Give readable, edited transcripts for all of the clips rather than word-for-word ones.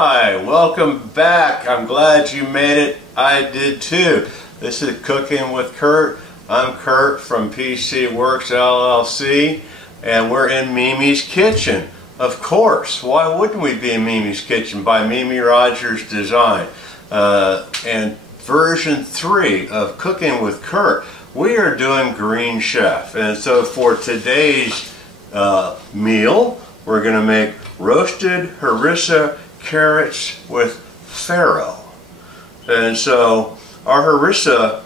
Hi, welcome back. I'm glad you made it. I did too. This is Cooking with Kurt. I'm Kurt from PC Works LLC, and we're in Mimi's Kitchen. Of course, why wouldn't we be in Mimi's Kitchen? By Mimi Rogers Design. And version 3 of Cooking with Kurt, we are doing Green Chef. And so for today's meal, we're going to make roasted harissa carrots with farro. And so our harissa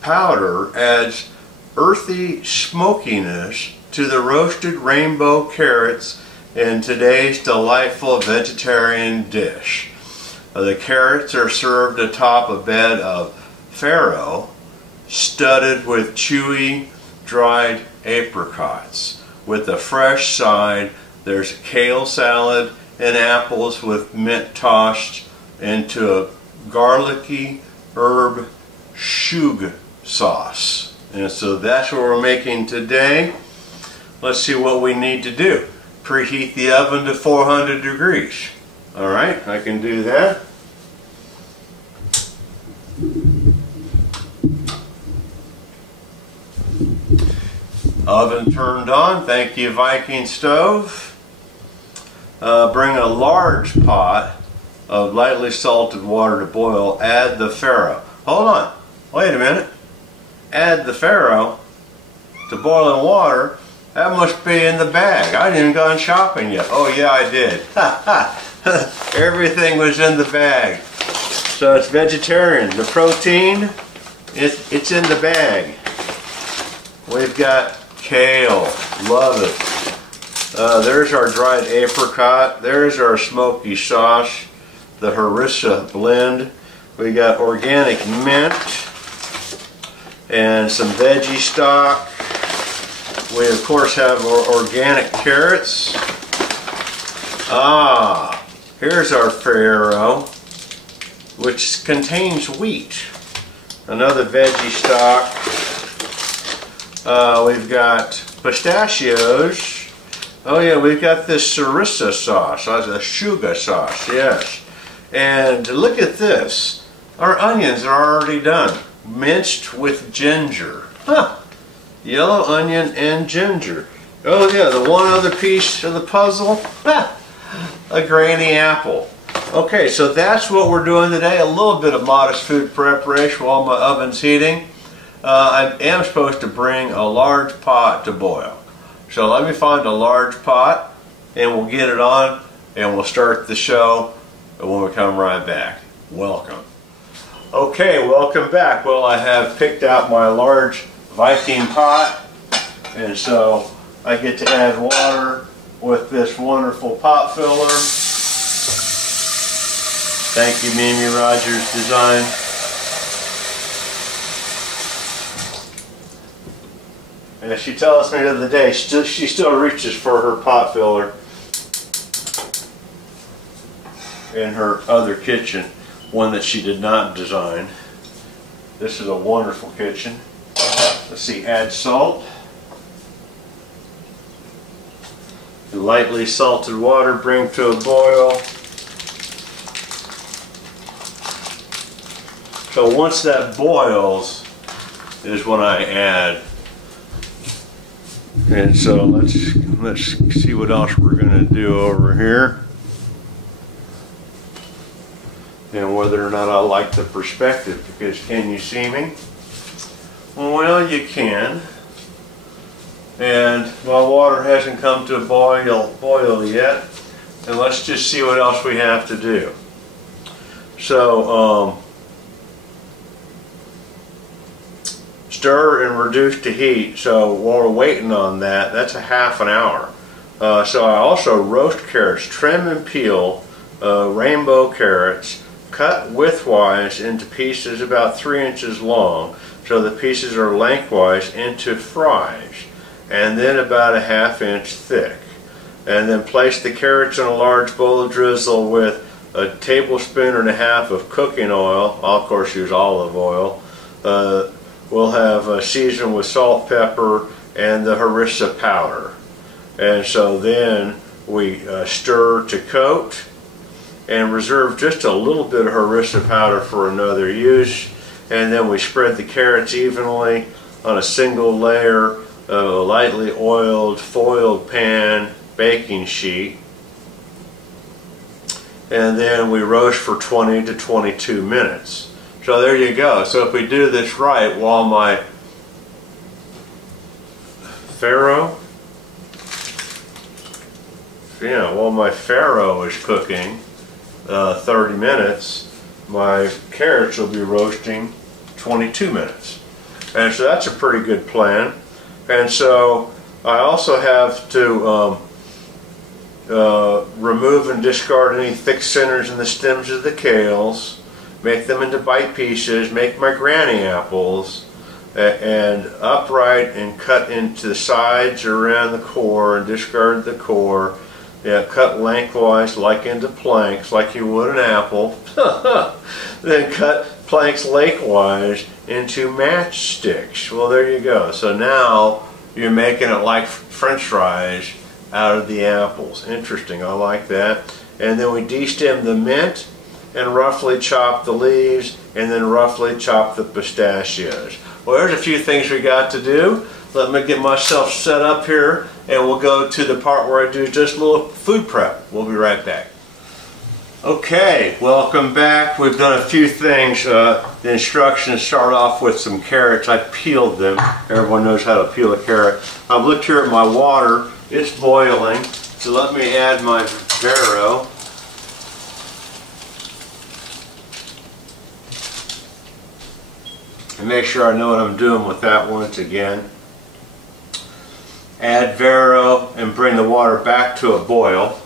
powder adds earthy smokiness to the roasted rainbow carrots in today's delightful vegetarian dish. The carrots are served atop a bed of farro studded with chewy dried apricots. With the fresh side, there's kale salad and apples with mint tossed into a garlicky herb shug sauce. And so that's what we're making today. Let's see what we need to do. Preheat the oven to 400 degrees. Alright, I can do that. Oven turned on. Thank you, Viking stove. Bring a large pot of lightly salted water to boil. Add the farro. Hold on. Wait a minute. Add the farro to boiling water. That must be in the bag. I didn't go shopping yet. Oh yeah, I did. Everything was in the bag. So it's vegetarian. The protein, it's in the bag. We've got kale. Love it. There's our dried apricot. There's our smoky sauce, the harissa blend. We got organic mint and some veggie stock. We of course have our organic carrots. Here's our farro, which contains wheat. Another veggie stock. We've got pistachios. Oh yeah, we've got this harissa sauce, a shuga sauce, yes. And look at this. Our onions are already done. Minced with ginger. Huh. Yellow onion and ginger. Oh yeah, the one other piece of the puzzle. A granny apple. Okay, so that's what we're doing today. A little bit of modest food preparation while my oven's heating. I am supposed to bring a large pot to boil. So let me find a large pot and we'll get it on and we'll start the show when we come right back. Welcome. Okay, welcome back. Well, I have picked out my large Viking pot, and so I get to add water with this wonderful pot filler. Thank you, Mimi Rogers Design. And she tells me the other day, she still reaches for her pot filler in her other kitchen, one that she did not design. This is a wonderful kitchen. Let's see, add salt. Lightly salted water, bring to a boil. So once that boils is when I add. And so let's see what else we're going to do over here, and whether or not I like the perspective, because can you see me? Well, you can. And my water hasn't come to a boil yet, and let's just see what else we have to do. So stir and reduce to heat. So while we're waiting on that, that's a half an hour. So I also roast carrots, trim and peel rainbow carrots, cut widthwise into pieces about 3 inches long, so the pieces are lengthwise into fries, and then about a ½ inch thick. And then place the carrots in a large bowl, drizzle with a tablespoon and a half of cooking oil. I'll of course use olive oil. We'll have seasoned with salt, pepper, and the harissa powder. And so then we stir to coat, and reserve just a little bit of harissa powder for another use. And then we spread the carrots evenly on a single layer of a lightly oiled foiled pan baking sheet. And then we roast for 20 to 22 minutes. So there you go. So if we do this right, while my Farro, while my Farro is cooking 30 minutes, my carrots will be roasting 22 minutes. And so that's a pretty good plan. And so I also have to remove and discard any thick centers in the stems of the kales, make them into bite pieces, make my granny apples, and upright and cut into the sides around the core and discard the core. Yeah, cut lengthwise like into planks like you would an apple. Then cut planks lengthwise into matchsticks. Well, there you go. So now you're making it like French fries out of the apples. Interesting, I like that. And then we destem the mint and roughly chop the leaves and then roughly chop the pistachios. Well, there's a few things we got to do. Let me get myself set up here and we'll go to the part where I do just a little food prep. We'll be right back. Okay, welcome back. We've done a few things. The instructions start off with some carrots. I peeled them. Everyone knows how to peel a carrot. I've looked here at my water. It's boiling. So let me add my Farro. And make sure I know what I'm doing with that once again. Add Farro and bring the water back to a boil.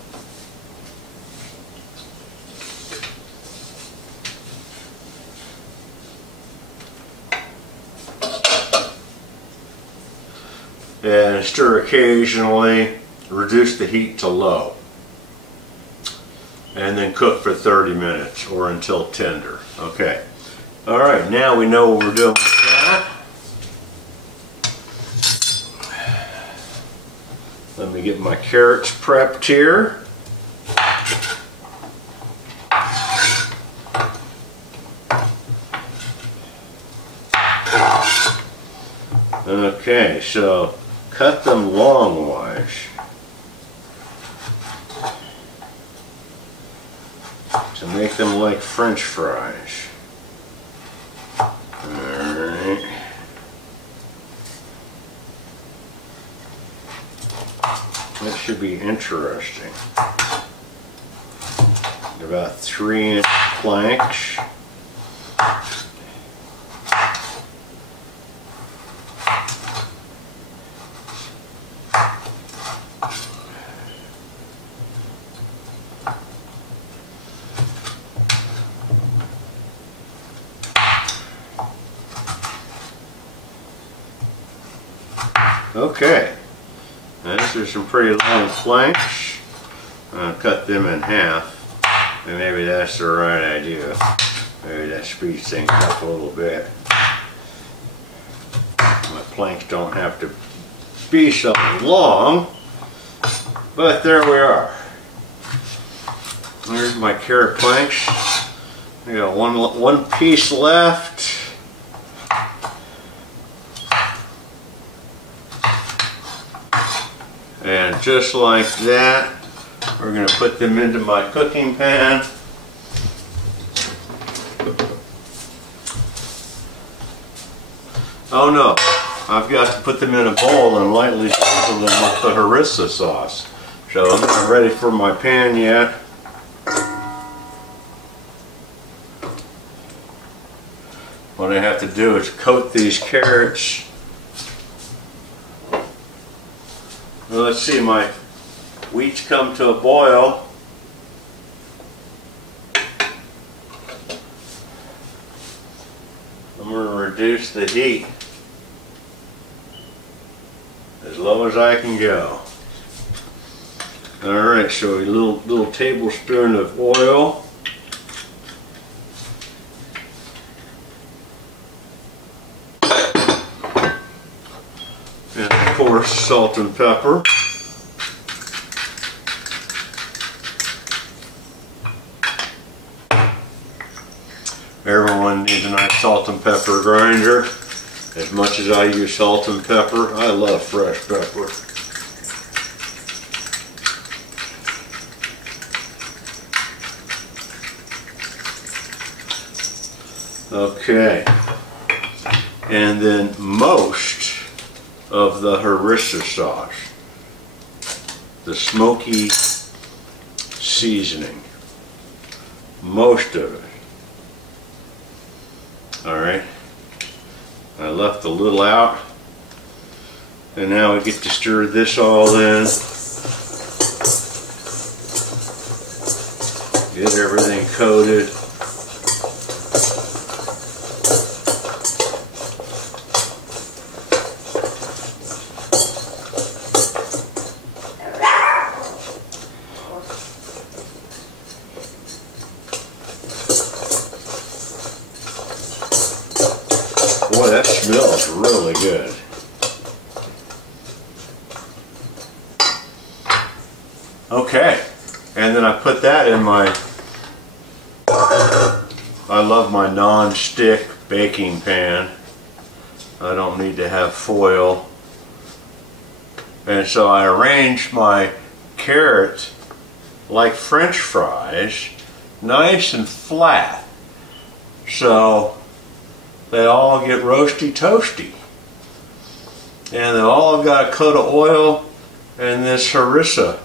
And stir occasionally, reduce the heat to low. And then cook for 30 minutes or until tender. Okay. Alright, now we know what we're doing with that. Let me get my carrots prepped here. Okay, so cut them longwise. To make them like French fries. Alright. That should be interesting. About 3-inch planks. Okay, these are some pretty long planks. I'll cut them in half, and maybe that's the right idea. Maybe that speeds things up a little bit. My planks don't have to be so long, but there we are. There's my carrot planks. I got one piece left. And just like that, we're going to put them into my cooking pan. Oh no, I've got to put them in a bowl and lightly drizzle them with the harissa sauce. So I'm not ready for my pan yet. What I have to do is coat these carrots. Well, let's see, my wheat's come to a boil. I'm going to reduce the heat as low as I can go. Alright, so a little tablespoon of oil. And of course, salt and pepper. Everyone needs a nice salt and pepper grinder. As much as I use salt and pepper, I love fresh pepper. Okay, and then most of the harissa sauce, the smoky seasoning, most of it. All right, I left a little out, and now we get to stir this all in. Get everything coated. Boy, that smells really good. Okay, and then I put that in my, I love my non-stick baking pan. I don't need to have foil. And so I arranged my carrot like French fries, nice and flat. So they all get roasty toasty. And they all got a coat of oil and this harissa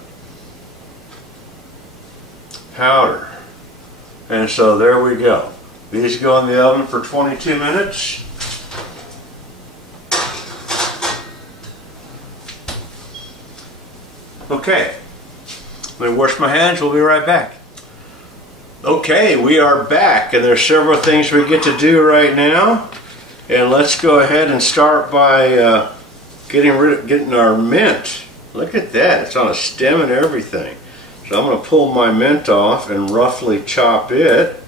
powder. And so there we go. These go in the oven for 22 minutes. Okay, let me wash my hands, we'll be right back. Okay, we are back, and there's several things we get to do right now. And let's go ahead and start by getting our mint. Look at that, it's on a stem and everything. So I'm going to pull my mint off and roughly chop it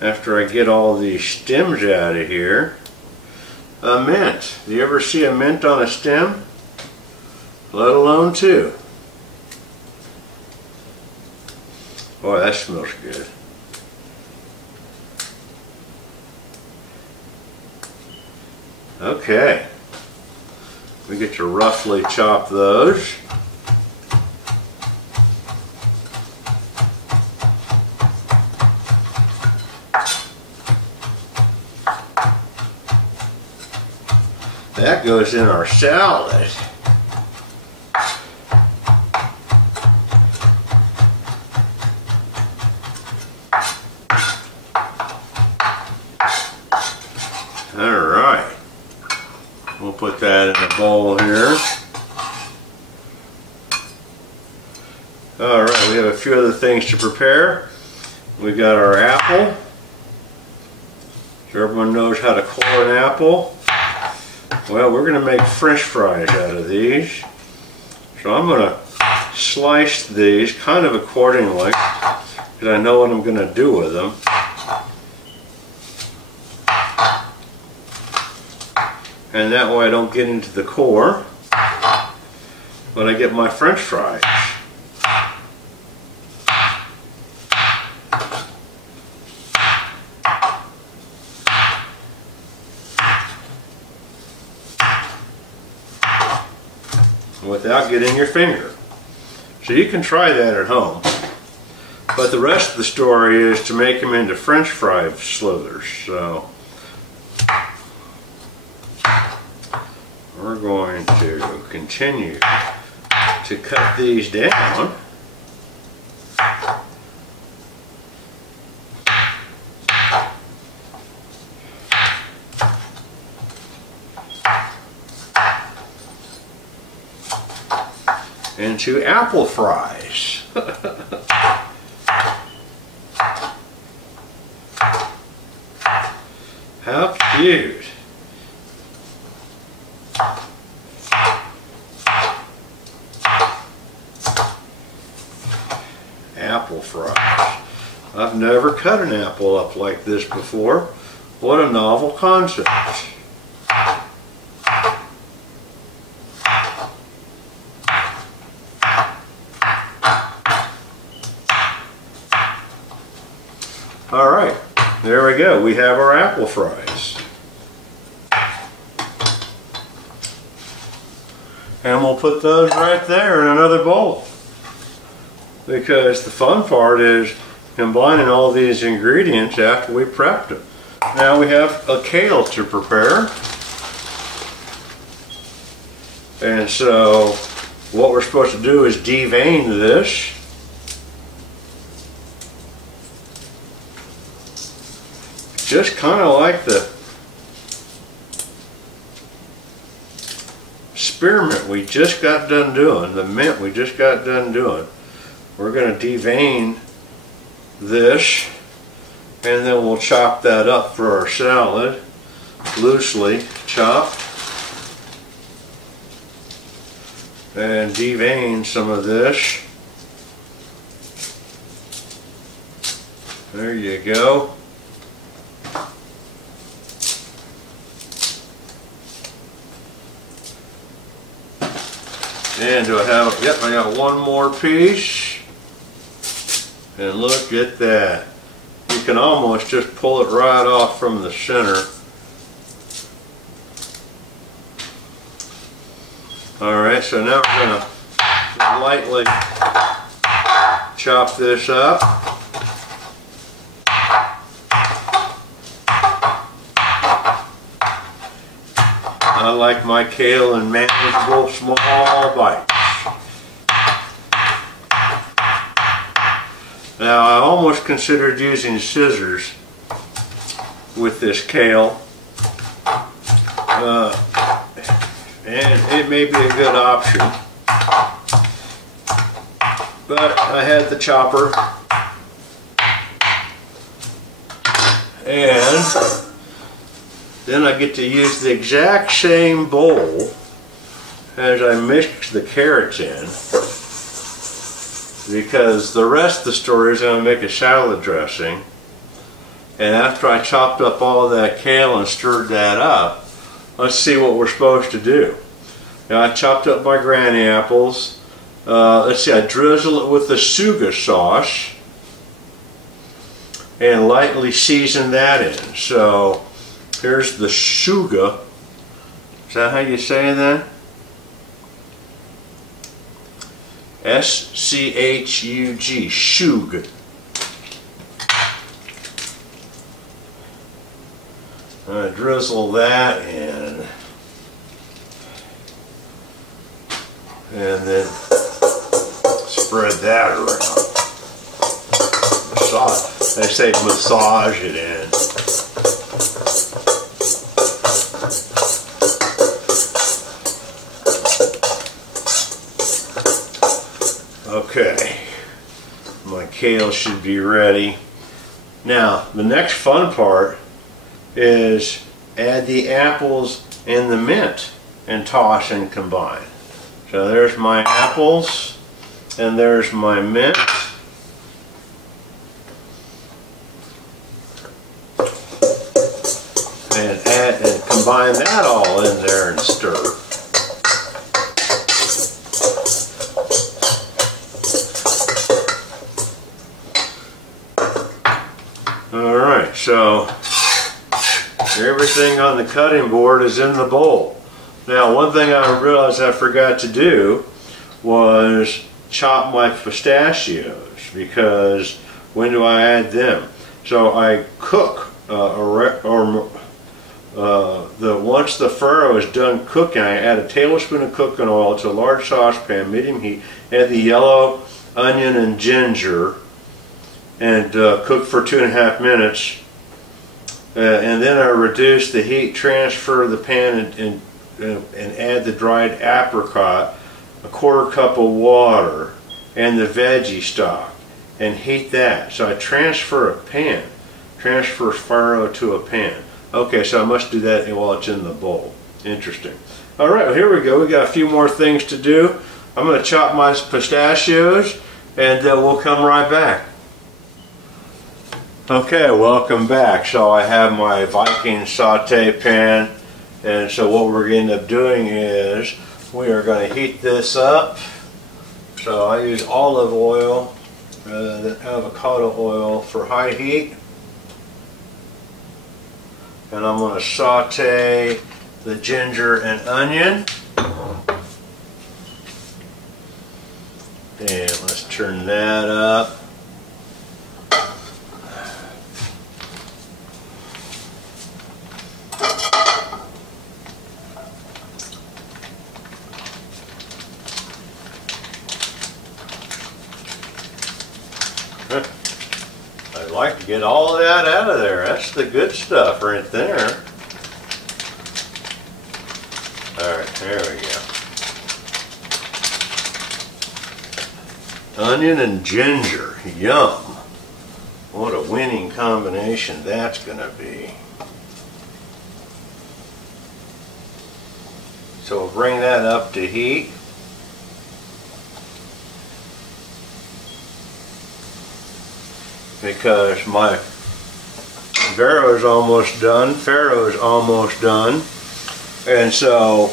after I get all these stems out of here. A mint. Do you ever see a mint on a stem? Let alone two. Boy, that smells good. Okay. We get to roughly chop those. That goes in our salad. Alright, we'll put that in a bowl here. Alright, we have a few other things to prepare. We got our apple. So everyone knows how to core an apple. Well, we're going to make French fries out of these. So I'm going to slice these kind of accordingly because I know what I'm going to do with them. And that way I don't get into the core, but I get my French fries. Without getting your finger. So you can try that at home. But the rest of the story is to make them into French fry slithers. So we're going to continue to cut these down. Into apple fries. How cute. Apple fries. I've never cut an apple up like this before. What a novel concept. Alright, there we go. We have our apple fries. And we'll put those right there in another bowl. Because the fun part is combining all these ingredients after we prepped them. Now we have a kale to prepare. And so what we're supposed to do is devein this. Just kind of like the spearmint we just got done doing, the mint we just got done doing. We're going to devein this, and then we'll chop that up for our salad, loosely chopped, and devein some of this. There you go. And do I have, yep, I got one more piece. And look at that. You can almost just pull it right off from the center. Alright, so now we're going to lightly chop this up. I like my kale in manageable small bites. Now I almost considered using scissors with this kale, and it may be a good option, but I had the chopper, and then I get to use the exact same bowl as I mix the carrots in, because the rest of the story is I'm going to make a salad dressing. And after I chopped up all of that kale and stirred that up, let's see what we're supposed to do. Now I chopped up my granny apples. Let's see, I drizzle it with the suga sauce and lightly season that in. So here's the suga. Is that how you say that? S-C-H-U-G, shug. I drizzle that in, and then spread that around. Massage. They say massage it in. Okay, my kale should be ready. Now, the next fun part is add the apples and the mint and toss and combine. So there's my apples and there's my mint. And add and combine that all in there and stir. Alright, so everything on the cutting board is in the bowl. Now, one thing I realized I forgot to do was chop my pistachios, because when do I add them? So I cook, once the farro is done cooking, I add a tablespoon of cooking oil to a large saucepan, medium heat, add the yellow onion and ginger, and cook for 2.5 minutes. And then I reduce the heat, transfer the pan, and add the dried apricot, a 1/4 cup of water, and the veggie stock, and heat that. So I transfer farro to a pan. Okay, so I must do that while it's in the bowl. Interesting. Alright, well, here we go. We got a few more things to do. I'm going to chop my pistachios, and we'll come right back. Okay, welcome back. So I have my Viking saute pan, and so what we're going to end up doing is we are going to heat this up. So I use olive oil rather than avocado oil for high heat. And I'm going to saute the ginger and onion. And let's turn that up. I'd like to get all of that out of there. That's the good stuff right there. Alright, there we go. Onion and ginger. Yum. What a winning combination that's going to be. So we'll bring that up to heat. Because my Farro is almost done. Farro is almost done. And so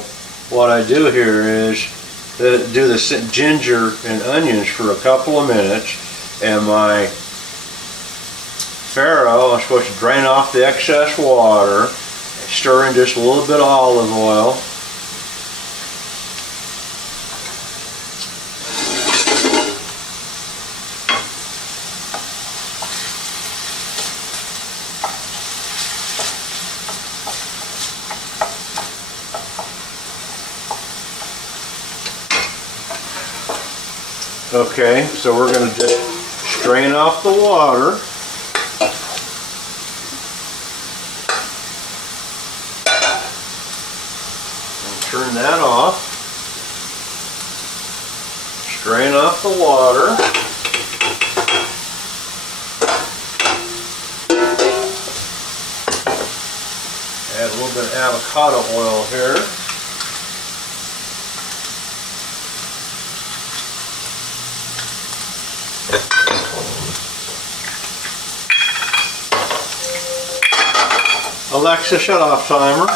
what I do here is do the ginger and onions for a couple of minutes, and my Farro, I'm supposed to drain off the excess water, stir in just a little bit of olive oil. Okay, so we're going to just strain off the water. And turn that off. Strain off the water. Add a little bit of avocado oil here. Alexa, shut off timer.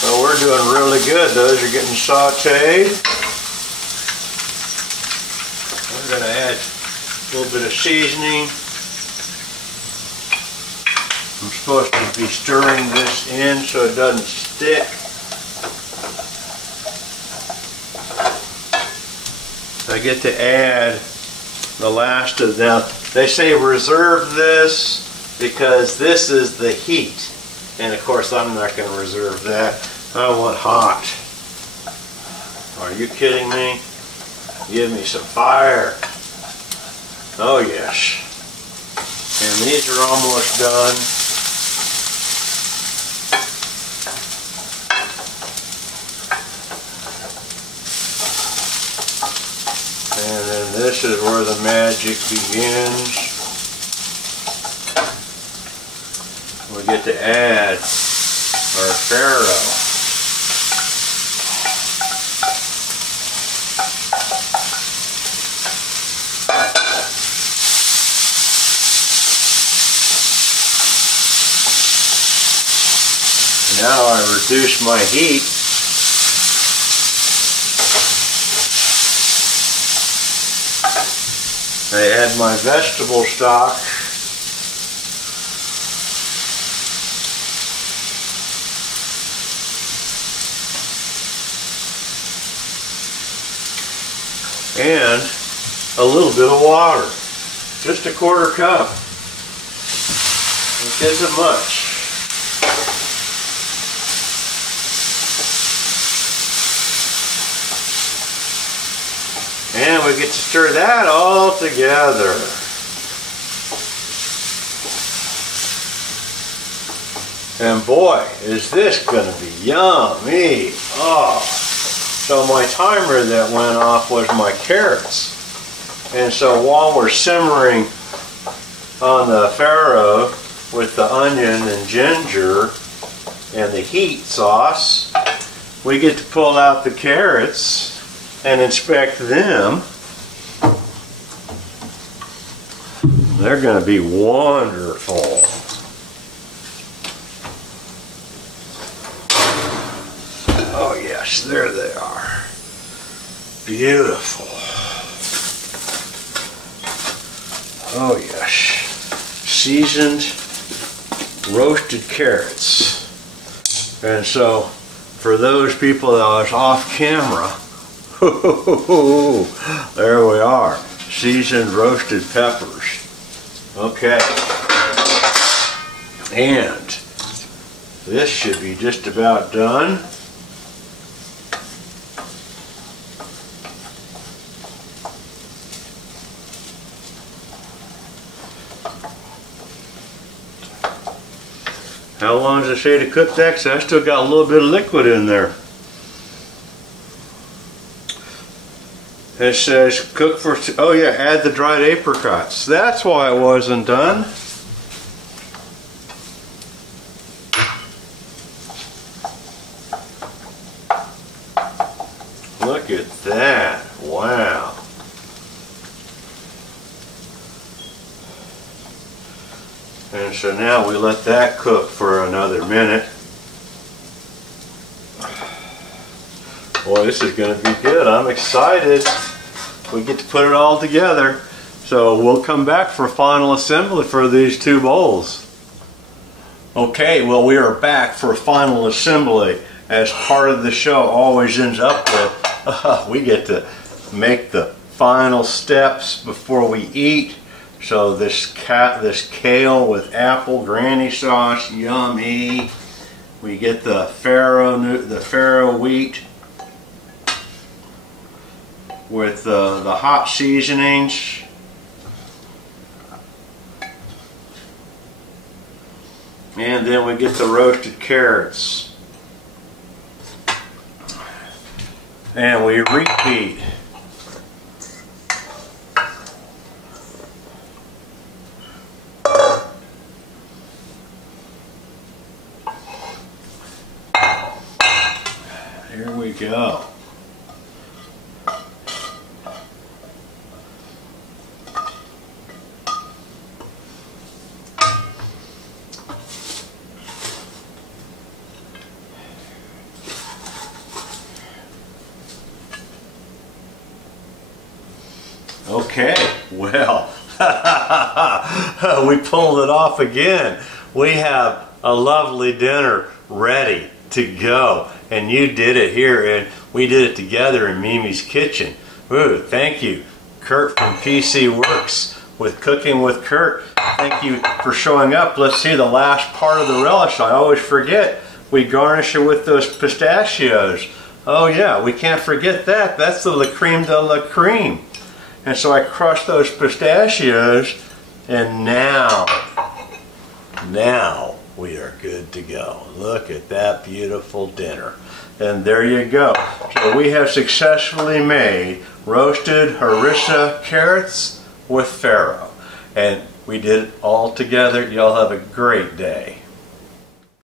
So we're doing really good. Those are getting sauteed. We're going to add a little bit of seasoning. I'm supposed to be stirring this in so it doesn't stick. I get to add the last of them. They say reserve this because this is the heat. And of course I'm not going to reserve that. I want hot. Are you kidding me? Give me some fire. Oh yes. And these are almost done. And then this is where the magic begins. We get to add our Farro. Now I reduce my heat. I add my vegetable stock. And a little bit of water. Just a quarter cup. It isn't much. And we get to stir that all together. And boy, is this going to be yummy. Oh. So my timer that went off was my carrots. And so while we're simmering on the Farro with the onion and ginger and the heat sauce, we get to pull out the carrots and inspect them. They're going to be wonderful. Oh yes, there they are. Beautiful. Oh yes. seasoned roasted carrots. And so for those people that was off camera, there we are, seasoned roasted peppers. Okay, and this should be just about done. How long does it say to cook that? 'Cause I still got a little bit of liquid in there. It says cook for, oh yeah, add the dried apricots. That's why it wasn't done. Look at that, wow. And so now we let that cook for another minute. Boy, this is going to be good. I'm excited. We get to put it all together. So we'll come back for final assembly for these two bowls. Okay, well, we are back for final assembly. As part of the show always ends up with, we get to make the final steps before we eat. So this kale with apple granny sauce, yummy. We get the Farro wheat with the hot seasonings. And then we get the roasted carrots. And we repeat. Here we go. Okay, well, we pulled it off again. We have a lovely dinner ready to go, and you did it here, and we did it together in Mimi's kitchen. Ooh, thank you, Kurt from PC Works with Cooking with Kurt. Thank you for showing up. Let's see the last part of the relish. I always forget. We garnish it with those pistachios. Oh yeah, we can't forget that. That's the la creme de la creme. And so I crushed those pistachios, and now we are good to go. Look at that beautiful dinner. And there you go. So we have successfully made roasted harissa carrots with farro. And we did it all together. Y'all have a great day.